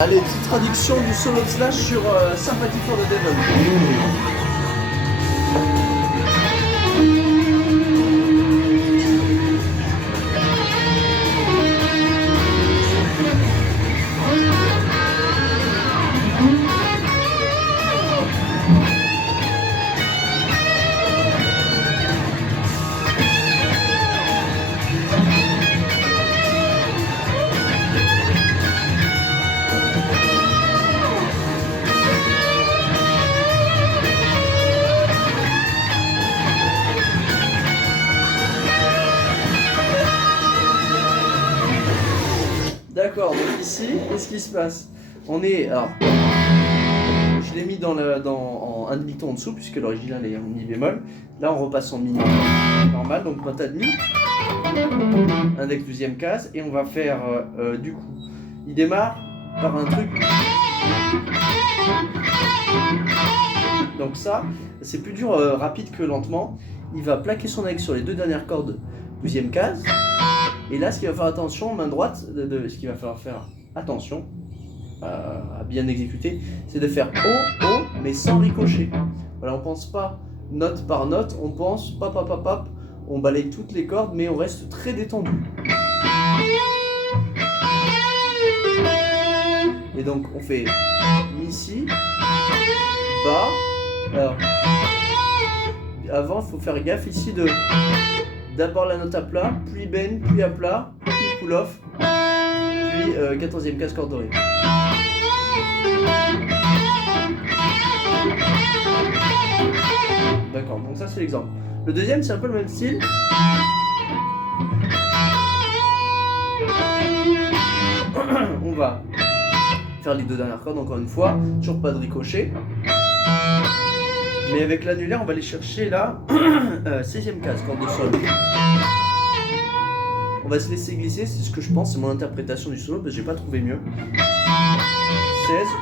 Allez, petite traduction du solo de Slash sur Sympathy for the Devil. D'accord, donc ici, qu'est-ce qui se passe? On est. Alors, je l'ai mis en un demi-ton en dessous, puisque l'original est en mi bémol. Là, on repasse en mi normal, donc nota de mi. Index deuxième case, et on va faire du coup. Il démarre par un truc. Donc, ça, c'est plus dur rapide que lentement. Il va plaquer son index sur les deux dernières cordes deuxième case. Et là, ce qu'il va faire attention, main droite, ce qu'il va falloir faire attention à bien exécuter, c'est de faire O, O, mais sans ricocher. Voilà, on pense pas note par note, on pense pop, pop, pop, pop, on balaye toutes les cordes, mais on reste très détendu. Et donc, on fait mi, si, bas. Alors, avant, il faut faire gaffe ici de. D'abord la note à plat, puis bend, puis à plat, puis pull off, puis 14e case corde dorée. D'accord, donc ça c'est l'exemple. Le deuxième c'est un peu le même style. On va faire les deux dernières cordes encore une fois, toujours pas de ricochet. Mais avec l'annulaire, on va aller chercher la 16e case, corde de sol. On va se laisser glisser, c'est ce que je pense, c'est mon interprétation du solo, parce que j'ai pas trouvé mieux. 16,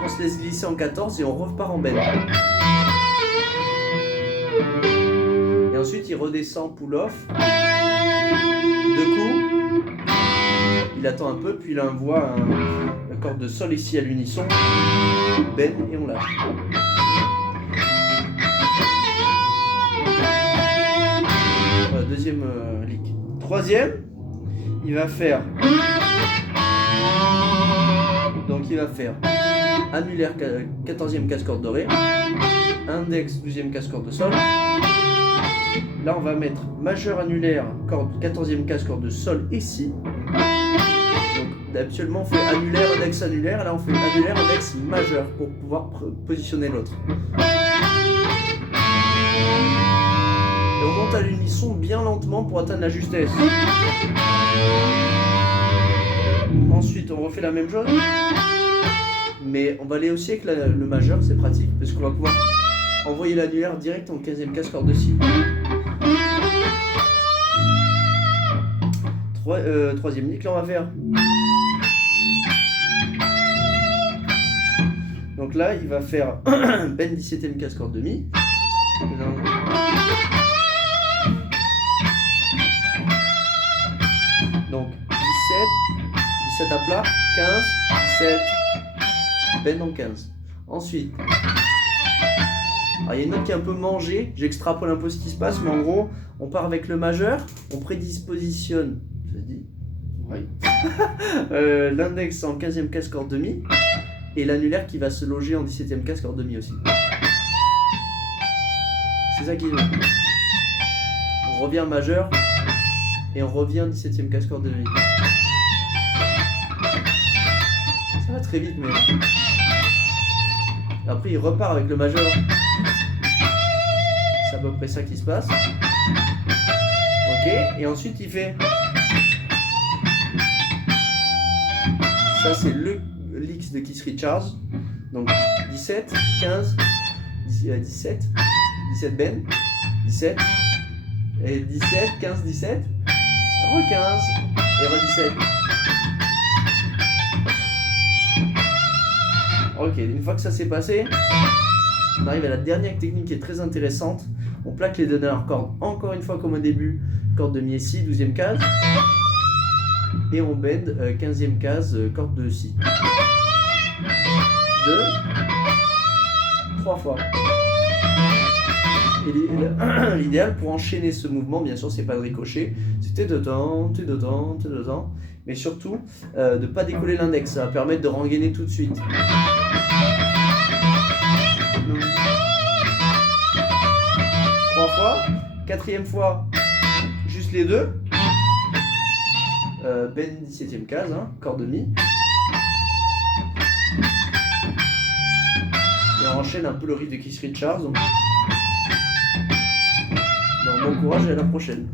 on se laisse glisser en 14 et on repart en bend. Et ensuite, il redescend pull-off. Deux coups. Il attend un peu, puis il envoie un corde de sol ici à l'unisson. Bend et on lâche. Deuxième lick. Troisième, il va faire. Donc il va faire annulaire 14e case corde dorée, index 12e case corde de sol. Là on va mettre majeur annulaire corde 14e case corde de sol et si. Donc habituellement on fait annulaire index annulaire, là on fait annulaire index majeur pour pouvoir positionner l'autre. Et on monte à l'unisson bien lentement pour atteindre la justesse. Ensuite, on refait la même chose. Mais on va aller aussi avec le majeur, c'est pratique, parce qu'on va pouvoir envoyer l'annulaire direct en 15e case corde de si. Troisième lick, là on va faire. Donc là, il va faire bend 17e case corde de mi. Donc 17 à plat, 15, 17, bend en 15. Ensuite, alors il y a une note qui est un peu mangée, j'extrapole un peu ce qui se passe, mais en gros, on part avec le majeur, on prédispositionne, ça se dit oui. L'index en 15e case corde de mi, et l'annulaire qui va se loger en 17e case corde de mi aussi. C'est ça qui est. On revient majeur. Et on revient 17e case corde de mi. Ça va très vite, mais. Après, il repart avec le majeur. C'est à peu près ça qui se passe. Ok, et ensuite il fait. Ça, c'est le licks de Keith Richards. Donc 17, 15, 17, 17 bend, 17, et 17, 15, 17. Re-15 et re-17. Ok, une fois que ça s'est passé, on arrive à la dernière technique qui est très intéressante. On plaque les deux dernières cordes, encore une fois comme au début, corde de mi et si, 12e case. Et on bend 15e case, corde de si. 2, 3 fois. Et l'idéal pour enchaîner ce mouvement, bien sûr, c'est pas de ricocher, c'était de temps, mais surtout de ne pas décoller l'index, ça va permettre de rengainer tout de suite. 3 fois, 4e fois, juste les deux. Ben 17e case, hein, corde de mi. Et on enchaîne un peu le riff de Keith Richards. Donc bon courage et à la prochaine.